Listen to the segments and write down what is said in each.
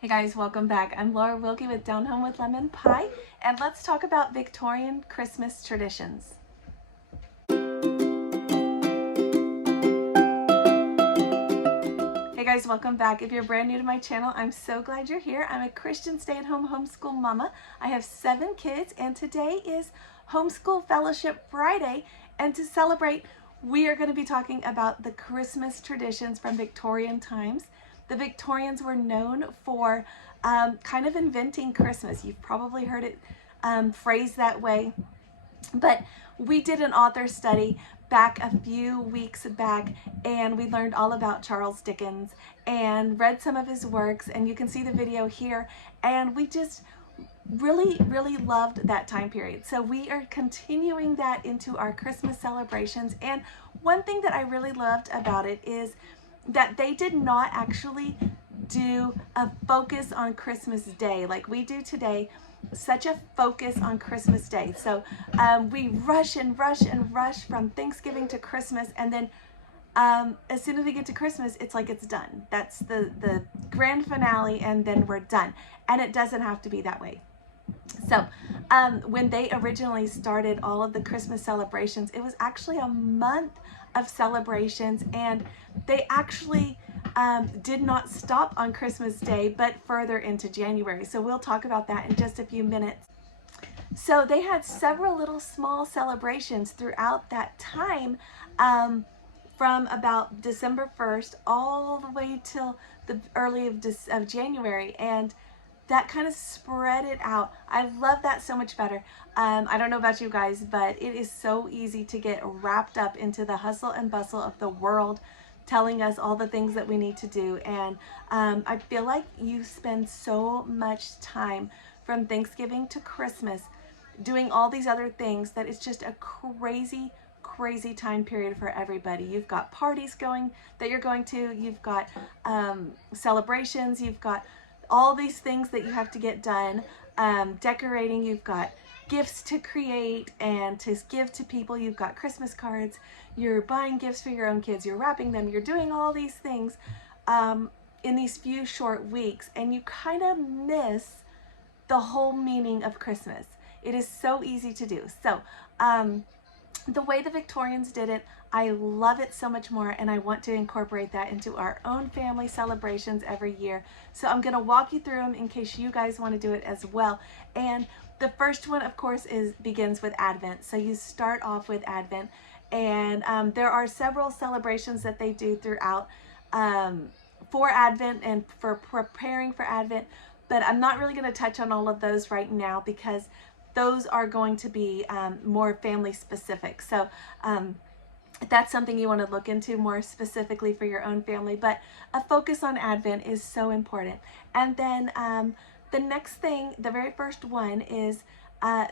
Hey guys, welcome back. I'm Laura Wilkie with Down Home with Lemon Pie, and let's talk about Victorian Christmas traditions. Hey guys, welcome back. If you're brand new to my channel, I'm so glad you're here. I'm a Christian stay-at-home homeschool mama. I have 7 kids, and today is Homeschool Fellowship Friday, and to celebrate, we are going to be talking about the Christmas traditions from Victorian times. The Victorians were known for kind of inventing Christmas. You've probably heard it phrased that way, but we did an author study back a few weeks back, and we learned all about Charles Dickens and read some of his works, and you can see the video here, and we just really loved that time period. So we are continuing that into our Christmas celebrations, and one thing that I really loved about it is that they did not actually do a focus on Christmas Day like we do today, such a focus on Christmas Day. So we rush from Thanksgiving to Christmas, and then as soon as we get to Christmas, it's like it's done. That's the grand finale, and then we're done. And it doesn't have to be that way. So when they originally started all of the Christmas celebrations, it was actually a month of celebrations, and they actually did not stop on Christmas Day, but further into January. So we'll talk about that in just a few minutes. So they had several little small celebrations throughout that time, from about December 1st all the way till the early of January, and that kind of spread it out. I love that so much better. I don't know about you guys, but it is so easy to get wrapped up into the hustle and bustle of the world, telling us all the things that we need to do. And I feel like you spend so much time from Thanksgiving to Christmas doing all these other things that it's just a crazy time period for everybody. You've got parties going that you're going to, you've got celebrations, you've got all these things that you have to get done, decorating, you've got gifts to create and to give to people, you've got Christmas cards, you're buying gifts for your own kids, you're wrapping them, you're doing all these things in these few short weeks, and you kind of miss the whole meaning of Christmas. It is so easy to do. So the way the Victorians did it, I love it so much more, and I want to incorporate that into our own family celebrations every year. So I'm going to walk you through them in case you guys want to do it as well. And the first one, of course, begins with Advent. So you start off with Advent, and there are several celebrations that they do throughout for Advent and for preparing for Advent, but I'm not really going to touch on all of those right now because those are going to be more family specific. So that's something you want to look into more specifically for your own family, but a focus on Advent is so important. And then the next thing, the very first one is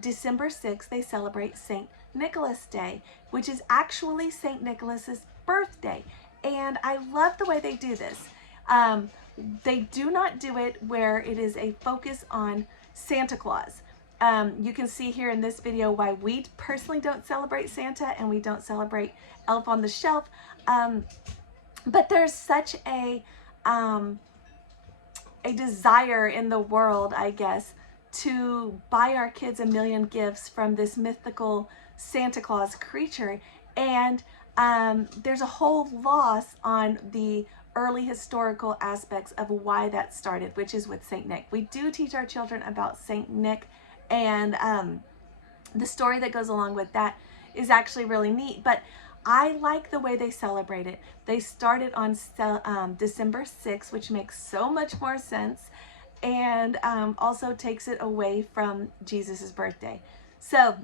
December 6th, they celebrate St. Nicholas Day, which is actually St. Nicholas's birthday. And I love the way they do this. They do not do it where it is a focus on Santa Claus. You can see here in this video why we personally don't celebrate Santa and we don't celebrate Elf on the Shelf. But there's such a desire in the world, I guess, to buy our kids a million gifts from this mythical Santa Claus creature. And there's a whole loss on the early historical aspects of why that started, which is with Saint Nick. We do teach our children about Saint Nick, and the story that goes along with that is actually really neat, but I like the way they celebrate it. They started on December 6th, which makes so much more sense, and also takes it away from Jesus's birthday. So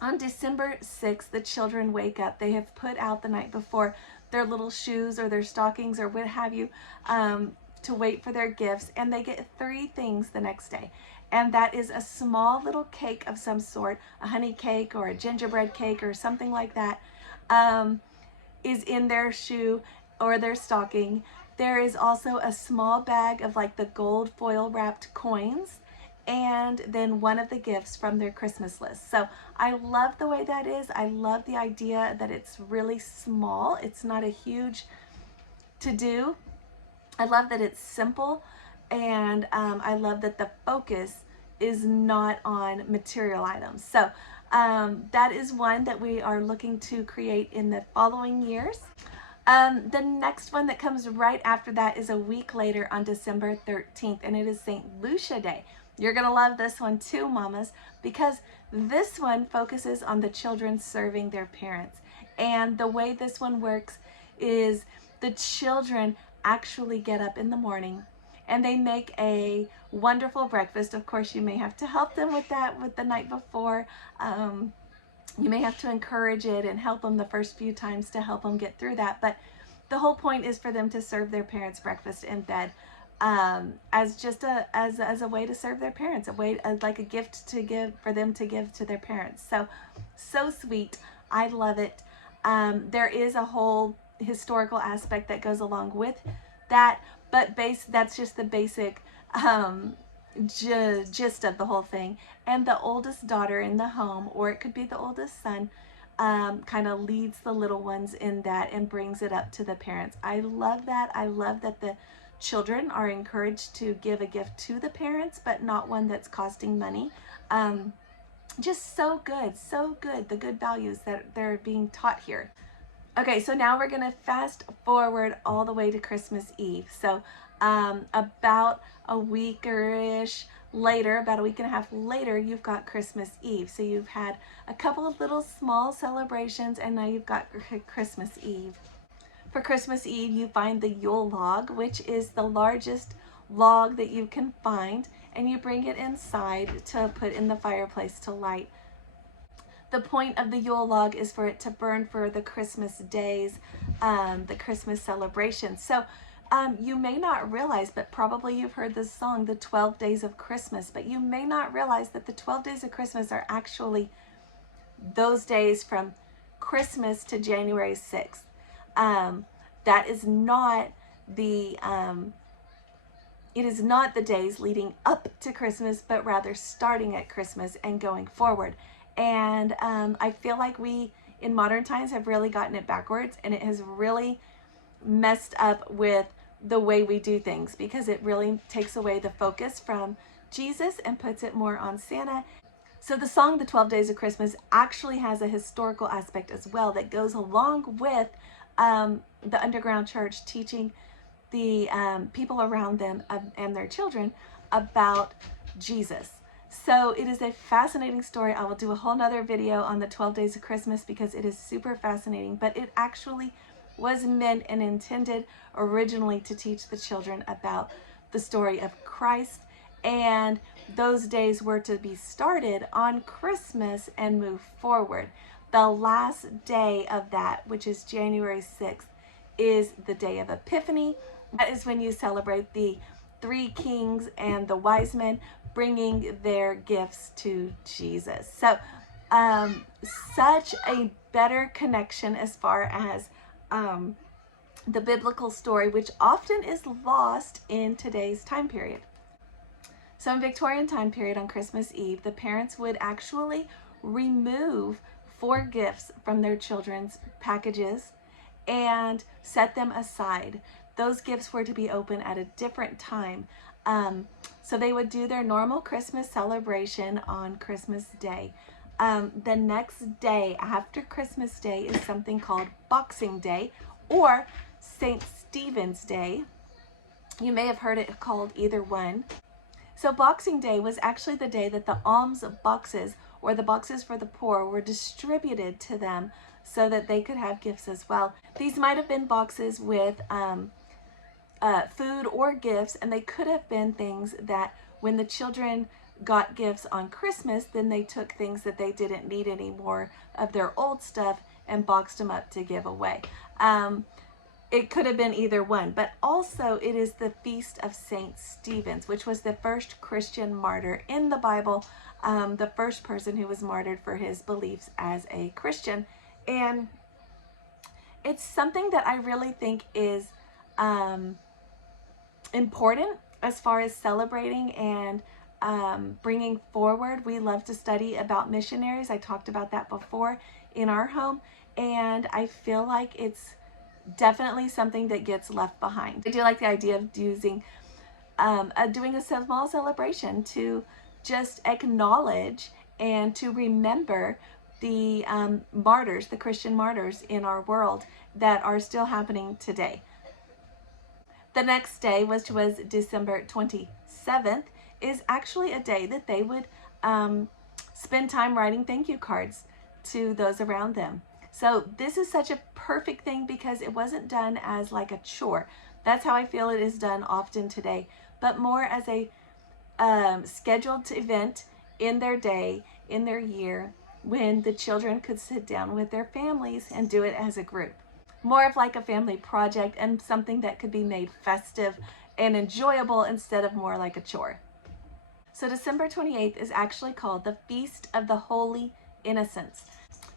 on December 6th, the children wake up. They have put out the night before their little shoes or their stockings or what have you to wait for their gifts, and they get 3 things the next day. And that is a small little cake of some sort, a honey cake or a gingerbread cake or something like that, is in their shoe or their stocking. There is also a small bag of like the gold foil wrapped coins, and then one of the gifts from their Christmas list. So I love the way that is. I love the idea that it's really small. It's not a huge to do. I love that it's simple And I love that the focus is not on material items. So that is one that we are looking to create in the following years. The next one that comes right after that is a week later on December 13th, and it is St. Lucia Day. You're going to love this one too, mamas, because this one focuses on the children serving their parents. And the way this one works is the children actually get up in the morning and they make a wonderful breakfast. Of course, you may have to help them with that with the night before. You may have to encourage it and help them the first few times to help them get through that. But the whole point is for them to serve their parents breakfast in bed, as just as a way to serve their parents, a way like a gift to give for them to give to their parents. So sweet. I love it. There is a whole historical aspect that goes along with that, but that's just the basic gist of the whole thing. And the oldest daughter in the home, or it could be the oldest son, kind of leads the little ones in that and brings it up to the parents. I love that. I love that the children are encouraged to give a gift to the parents, but not one that's costing money. Just so good, the good values that they're being taught here. Okay, so now we're gonna fast forward all the way to Christmas Eve. So about a week-ish later, about a week and a half later, you've got Christmas Eve. So you've had a couple of little small celebrations, and now you've got Christmas Eve. For Christmas Eve, you find the Yule log, which is the largest log that you can find, and you bring it inside to put in the fireplace to light. The point of the Yule log is for it to burn for the Christmas days, the Christmas celebration. So you may not realize, but probably you've heard this song, the 12 Days of Christmas, but you may not realize that the 12 Days of Christmas are actually those days from Christmas to January 6th. That is not the, it is not the days leading up to Christmas, but rather starting at Christmas and going forward. And I feel like we, in modern times, have really gotten it backwards, and it has really messed up with the way we do things, because it really takes away the focus from Jesus and puts it more on Santa. So the song, The 12 Days of Christmas, actually has a historical aspect as well that goes along with the underground church teaching the people around them and their children about Jesus. So it is a fascinating story. I will do a whole nother video on the 12 Days of Christmas because it is super fascinating, but it actually was meant and intended originally to teach the children about the story of Christ, and those days were to be started on Christmas and move forward. The last day of that, which is January 6th, is the day of Epiphany. That is when you celebrate the three kings and the wise men bringing their gifts to Jesus. So such a better connection as far as the biblical story, which often is lost in today's time period. So in Victorian time period on Christmas Eve, the parents would actually remove 4 gifts from their children's packages and set them aside. Those gifts were to be open at a different time. So they would do their normal Christmas celebration on Christmas Day. The next day after Christmas Day is something called Boxing Day, or St. Stephen's Day. You may have heard it called either one. So Boxing Day was actually the day that the alms boxes, or the boxes for the poor, were distributed to them so that they could have gifts as well. These might have been boxes with food or gifts, and they could have been things that when the children got gifts on Christmas, then they took things that they didn't need anymore of their old stuff and boxed them up to give away. It could have been either one, but also it is the feast of St. Stephen's, which was the first Christian martyr in the Bible, the first person who was martyred for his beliefs as a Christian. And it's something that I really think is important as far as celebrating and bringing forward. We love to study about missionaries. I talked about that before in our home, and I feel like it's definitely something that gets left behind. I do like the idea of using doing a small celebration to just acknowledge and to remember the martyrs, the Christian martyrs in our world that are still happening today. The next day, which was December 27th, is actually a day that they would spend time writing thank you cards to those around them. So this is such a perfect thing because it wasn't done as like a chore. That's how I feel it is done often today, but more as a scheduled event in their day, in their year, when the children could sit down with their families and do it as a group. More of like a family project and something that could be made festive and enjoyable instead of more like a chore. So December 28th is actually called the Feast of the Holy Innocents.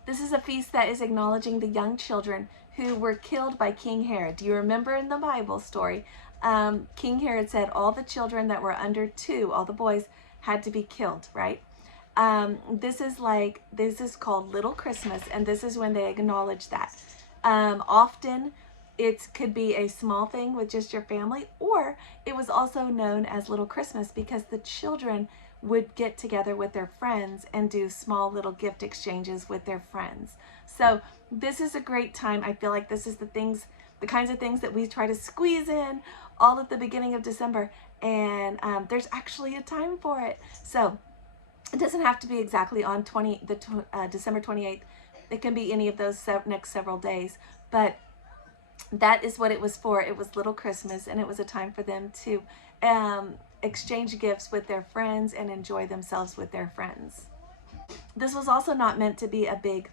This is a feast that is acknowledging the young children who were killed by King Herod. Do you remember in the Bible story, King Herod said all the children that were under 2, all the boys, had to be killed, right? This is called Little Christmas, and this is when they acknowledge that. Often it could be a small thing with just your family, or it was also known as Little Christmas because the children would get together with their friends and do small little gift exchanges with their friends. So this is a great time. I feel like this is the kinds of things that we try to squeeze in all at the beginning of December, and there's actually a time for it. So it doesn't have to be exactly on December 28th. It can be any of those next several days, but that is what it was for. It was Little Christmas, and it was a time for them to exchange gifts with their friends and enjoy themselves with their friends. This was also not meant to be a big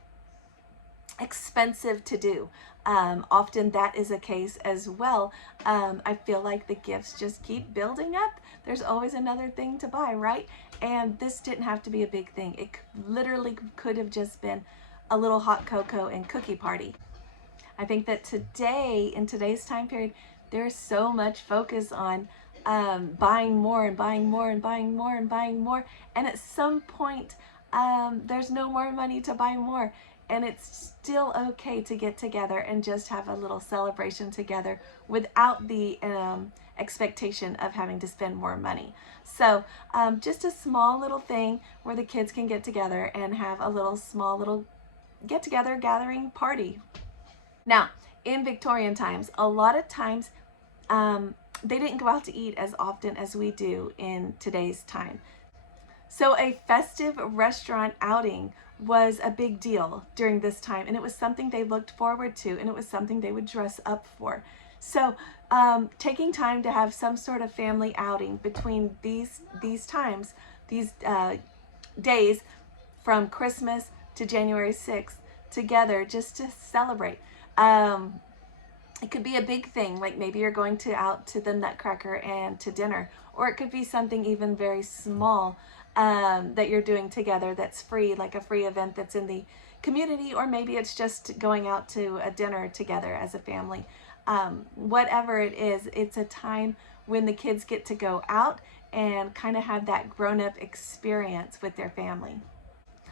expensive to do. Often that is a case as well. I feel like the gifts just keep building up. There's always another thing to buy, right? And this didn't have to be a big thing. It literally could have just been a little hot cocoa and cookie party. I think that today, in today's time period, there's so much focus on buying more and buying more and buying more and buying more. And at some point, there's no more money to buy more. And it's still okay to get together and just have a little celebration together without the expectation of having to spend more money. So just a small little thing where the kids can get together and have a small little get-together gathering party. Now, in Victorian times, a lot of times they didn't go out to eat as often as we do in today's time. So a festive restaurant outing was a big deal during this time, and it was something they looked forward to, and it was something they would dress up for. So taking time to have some sort of family outing between these times, these days from Christmas to January 6th together just to celebrate. It could be a big thing, like maybe you're going out to the Nutcracker and to dinner, or it could be something even very small that you're doing together that's free, like a free event that's in the community, or maybe it's just going out to a dinner together as a family. Whatever it is, it's a time when the kids get to go out and kind of have that grown-up experience with their family.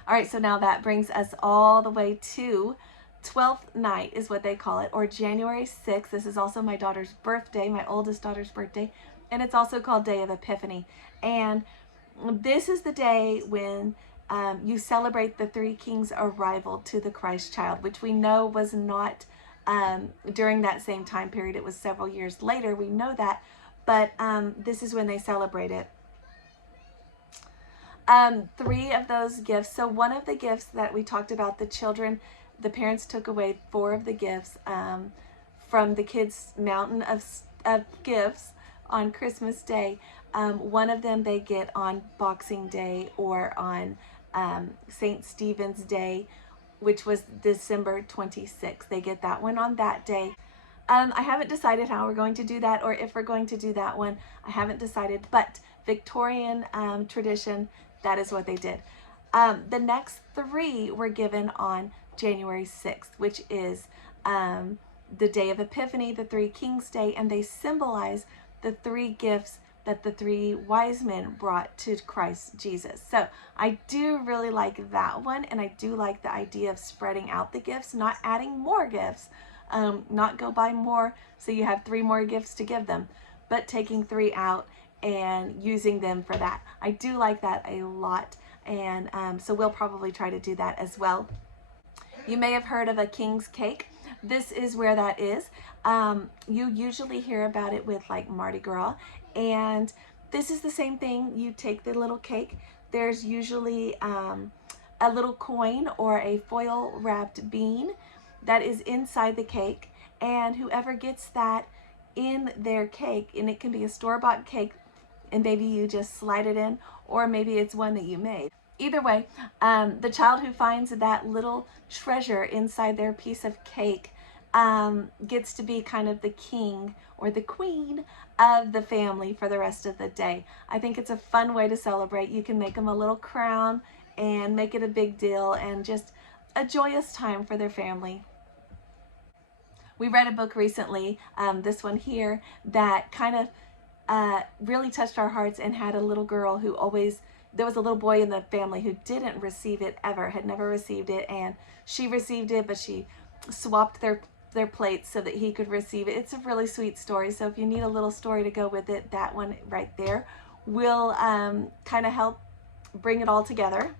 All right, so now that brings us all the way to 12th night is what they call it, or January 6th. This is also my daughter's birthday, my oldest daughter's birthday, and it's also called Day of Epiphany. And this is the day when you celebrate the three kings' arrival to the Christ child, which we know was not during that same time period. It was several years later, we know that, but this is when they celebrate it. 3 of those gifts. So one of the gifts that we talked about, the parents took away 4 of the gifts from the kids' mountain of gifts on Christmas Day. One of them they get on Boxing Day or on St. Stephen's Day, which was December 26th. They get that one on that day. I haven't decided how we're going to do that, or if we're going to do that one. I haven't decided, but Victorian tradition, that is what they did. The next 3 were given on January 6th, which is the Day of Epiphany, the Three Kings Day, and they symbolize the 3 gifts that the 3 wise men brought to Christ Jesus. So I do really like that one, and I do like the idea of spreading out the gifts, not adding more gifts, not go buy more so you have 3 more gifts to give them, but taking 3 out and using them for that. I do like that a lot, and so we'll probably try to do that as well. You may have heard of a king's cake. This is where that is. You usually hear about it with like Mardi Gras, and this is the same thing. You take the little cake. There's usually a little coin or a foil wrapped bean that is inside the cake, and whoever gets that in their cake, and it can be a store-bought cake and maybe you just slide it in, or maybe it's one that you made. Either way, the child who finds that little treasure inside their piece of cake gets to be kind of the king or the queen of the family for the rest of the day. I think it's a fun way to celebrate. You can make them a little crown and make it a big deal, and just a joyous time for their family. We read a book recently, this one here, that kind of really touched our hearts, and had a little girl who always, there was a little boy in the family who didn't receive it ever, had never received it, and she received it, but she swapped their plates so that he could receive it. It's a really sweet story, so if you need a little story to go with it, that one right there will kind of help bring it all together.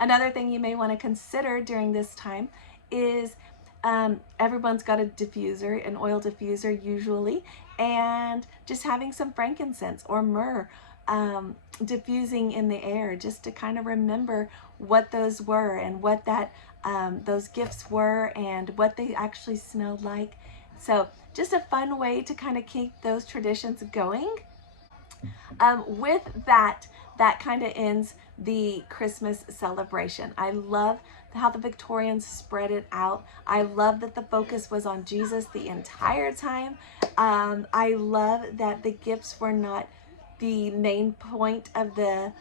Another thing you may want to consider during this time is everyone's got a diffuser, an oil diffuser usually, and just having some frankincense or myrrh diffusing in the air, just to kind of remember what those were, and what that those gifts were, and what they actually smelled like. So just a fun way to kind of keep those traditions going. With that, that kind of ends the Christmas celebration. I love how the Victorians spread it out. I love that the focus was on Jesus the entire time. I love that the gifts were not the main point of the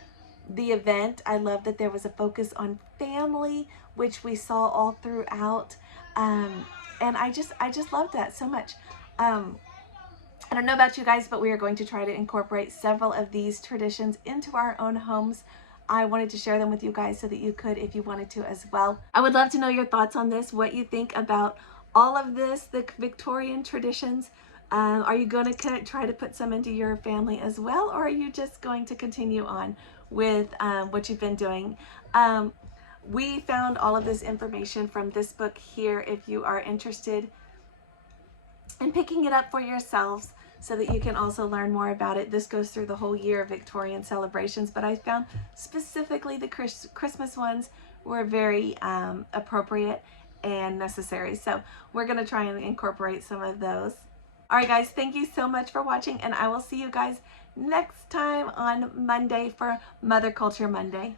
event. I love that there was a focus on family, which we saw all throughout. And I just loved that so much. I don't know about you guys, but we are going to try to incorporate several of these traditions into our own homes. I wanted to share them with you guys so that you could, if you wanted to as well. I would love to know your thoughts on this, what you think about all of this, the Victorian traditions. Are you going to try to put some into your family as well, or are you just going to continue on with what you've been doing? We found all of this information from this book here if you are interested in picking it up for yourselves, so that you can also learn more about it. This goes through the whole year of Victorian celebrations, but I found specifically the Christmas ones were very appropriate and necessary. So we're going to try and incorporate some of those. All right, guys, thank you so much for watching, and I will see you guys next time on Monday for Mother Culture Monday.